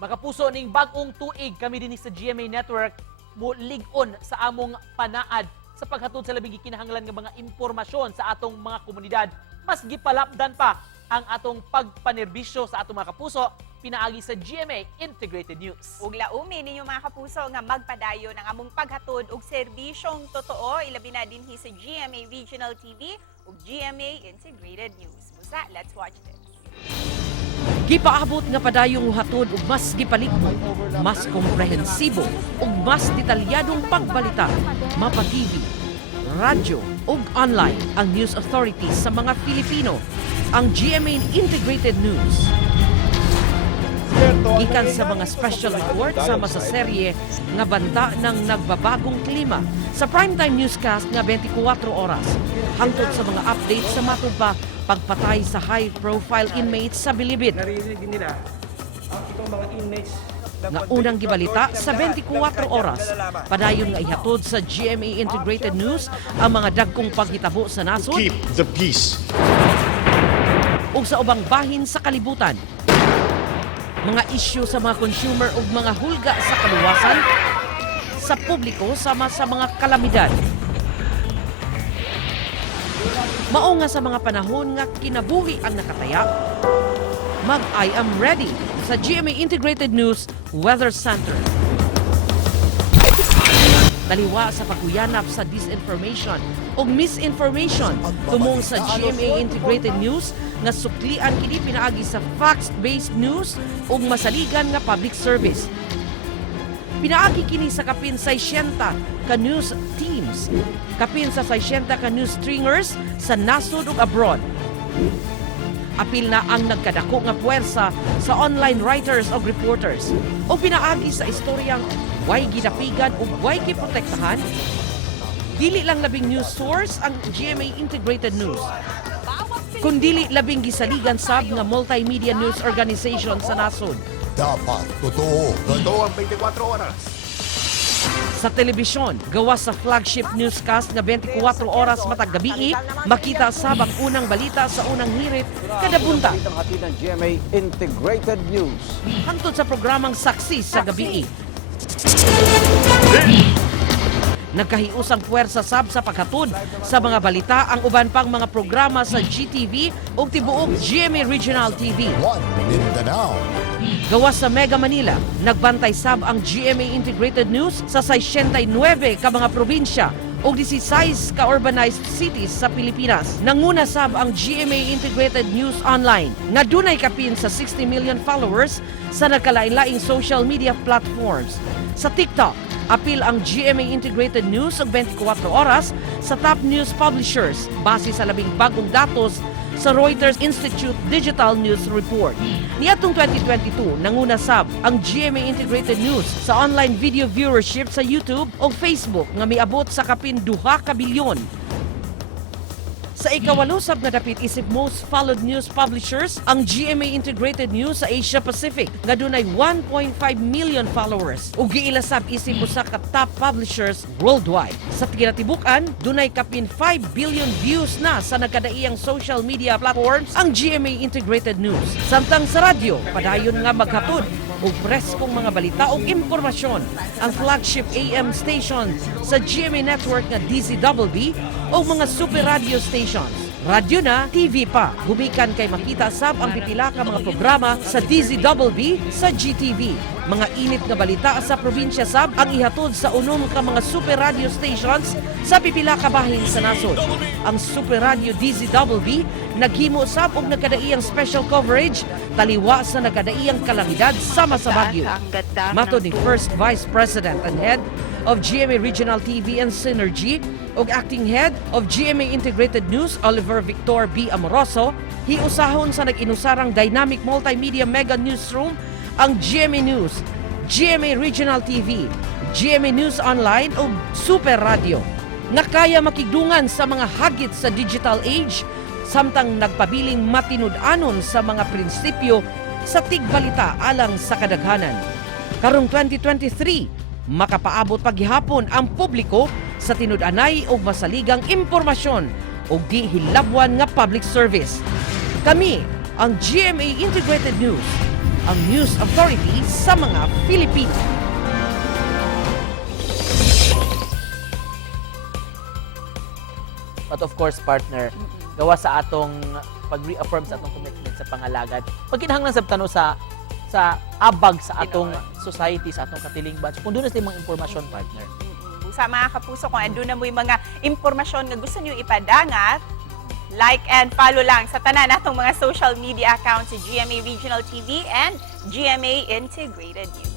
Makapuso ning bag-ong tuig kami din sa GMA Network mo lig-on sa among panaad sa paghatod sa labing gikinahanglan nga mga impormasyon sa atong mga komunidad. Mas gipalapdan pa ang atong pagpanerbisyo sa atong mga kapuso pinaagi sa GMA Integrated News. Ug laumi ninyo mga kapuso nga magpadayon ang among paghatod og serbisyong totoo ilabi na dinhi sa GMA Regional TV ug GMA Integrated News. Busa, let's watch this. Gipaabot nga padayong hatod ug mas gipaligbo, mas komprehensibo ug mas detalyadong pagbalita, mapa TV, radyo ug online ang news authorities sa mga Filipino, ang GMA Integrated News. Gikan sa mga special report sama sa serye nga banta ng nagbabagong klima sa primetime newscast nga 24 oras hangtod sa mga update sa matod pa pagpatay sa high-profile inmates sa bilibid. Narinig nila itong mga inmates Nga unang gibalita sa 24 oras, padayon nga ihatod sa GMA Integrated News ang mga dagkong paghitabo sa nasod. Keep the peace. Ug sa ubang bahin sa kalibutan. Mga isyu sa mga consumer ug mga hulga sa kaluwasan sa publiko sama sa mga kalamidad. Mao nga sa mga panahon nga kinabuhi ang nakataya, mag-I am ready sa GMA Integrated News Weather Center. Daliwa sa pagkuyanap sa disinformation o misinformation tumong sa GMA Integrated News nga suklian kini pinaagi sa facts-based news o masaligan nga public service. Pinaagi kini sa kapin 60 ka news teams, kapin sa 60 ka news stringers sa nasod ug abroad. Apil na ang nagkadako nga puwersa sa online writers o reporters o pinaagi sa istoryang way gidapigan ug way giprotektahan. Dili lang labing news source ang GMA Integrated News, kundili labing gisaligan sab nga multimedia news organization sa nasod. Dapat totoo. Totoo ang 24 oras. Sa telebisyon, gawa sa flagship newscast nga 24 oras matag gabi, makita sabang unang balita sa unang hirit kada bunta. Ang hatid ng GMA Integrated News. Hangtod sa programang Saksi sa gabi. Nagkahiusang puwersa sab sa paghatod sa mga balita ang uban pang mga programa sa GTV o tibuok GMA Regional TV. One Mindanao. Gawa sa Mega Manila, nagbantay sab ang GMA Integrated News sa 69 ka mga probinsya o 16 ka urbanized cities sa Pilipinas. Nanguna sab ang GMA Integrated News Online nga dunay kapin sa 60 million followers sa nagkalain-laing social media platforms. Sa TikTok, apil ang GMA Integrated News og 24 oras sa top news publishers base sa labing bagong datos sa Reuters Institute Digital News Report. Niadtong 2022, nanguna sab ang GMA Integrated News sa online video viewership sa YouTube o Facebook nga miabot sa kapin 2 ka bilyon. Sa ikawalo sab nga dapit isip most followed news publishers ang GMA Integrated News sa Asia Pacific nga dunay 1.5 million followers ug giila sab isip usa ka top publishers worldwide. Sa kinatibukan, dunay kapin 5 billion views na sa nagkadaiyang social media platforms ang GMA Integrated News. Samtang sa radyo, padayon nga maghatod ug preskong mga balita ug impormasyon ang flagship AM station sa GMA Network nga DZWB o mga super radio stations. Radyo na, TV pa. Gumikan kay makita sab ang pipila ka mga programa sa DZWB sa GTV. Mga init nga balita sa probinsya sab ang ihatod sa unom ka mga super radio stations sa pipila ka bahin sa nasod. Ang super radio DZWB naghimo sab og nagkadaiyang special coverage taliwa sa nagkadaiyang kalamidad sama sa Baguio. Matod ni First Vice President and Head of GMA Regional TV and Synergy ug Acting Head of GMA Integrated News Oliver Victor B. Amoroso, hiusahon sa nag-inusarang dynamic multimedia mega newsroom ang GMA News, GMA Regional TV, GMA News Online ug Super Radio nga kaya makigdungan sa mga hagit sa digital age samtang nagpabiling matinud-anon sa mga prinsipyo sa tigbalita alang sa kadaghanan. Karong 2023, makapaabot paghihapon ang publiko sa tinud-anay o masaligang impormasyon o di hilabwan nga public service. Kami, ang GMA Integrated News, ang news authority sa mga Filipino. But of course, partner, gawa sa atong pag-reaffirm sa atong commitment sa pangalagad. Pag kinahanglan sa tanong sa abag sa atong society, sa atong katiling batch, kung doon na sa mga impormasyon, partner. Sa mga kapuso, kung andun na mo yung mga impormasyon na gusto nyo ipadangat, like and follow lang sa tanan natong mga social media accounts sa GMA Regional TV and GMA Integrated News.